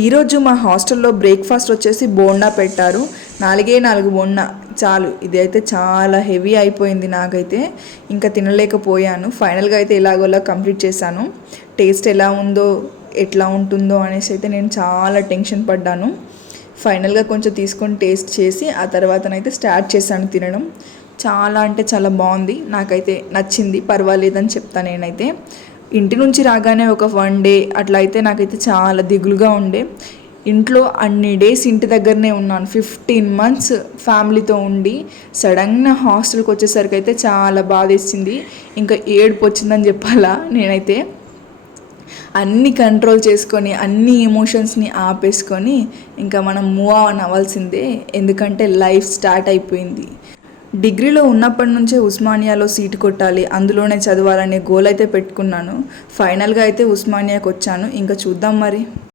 ఈరోజు మా హాస్టల్లో బ్రేక్ఫాస్ట్ వచ్చేసి బోండా పెట్టారు. 4 బోండా చాలు. ఇది అయితే చాలా హెవీ అయిపోయింది నాకైతే. ఇంకా తినలేకపోయాను. ఫైనల్గా అయితే ఎలాగోలా కంప్లీట్ చేశాను. టేస్ట్ ఎలా ఉందో ఎట్లా ఉంటుందో అనేసి అయితే నేను చాలా టెన్షన్ పడ్డాను. ఫైనల్గా కొంచెం తీసుకొని టేస్ట్ చేసి ఆ తర్వాతనైతే స్టార్ట్ చేశాను తినడం. చాలా అంటే చాలా బాగుంది. నాకైతే నచ్చింది, పర్వాలేదని చెప్తాను నేనైతే. ఇంటి నుంచి రాగానే ఒక 1 డే అట్లా అయితే నాకైతే చాలా దిగులుగా ఉండే. ఇంట్లో అన్ని డేస్ ఇంటి దగ్గరనే ఉన్నాను. 15 months ఫ్యామిలీతో ఉండి సడన్గా హాస్టల్కి వచ్చేసరికి అయితే చాలా బాధేసింది. ఇంకా ఏడుపు వచ్చిందని చెప్పాలా. నేనైతే అన్నీ కంట్రోల్ చేసుకొని అన్ని ఎమోషన్స్ని ఆపేసుకొని ఇంకా మనం మూవ్ ఆన్ అవ్వాల్సిందే. ఎందుకంటే లైఫ్ స్టార్ట్ అయిపోయింది. డిగ్రీలో ఉన్నప్పటి నుంచే ఉస్మానియాలో సీటు కొట్టాలి, అందులోనే చదవాలనే గోల్ అయితే పెట్టుకున్నాను. ఫైనల్గా అయితే ఉస్మానియాకి వచ్చాను. ఇంకా చూద్దాం మరి.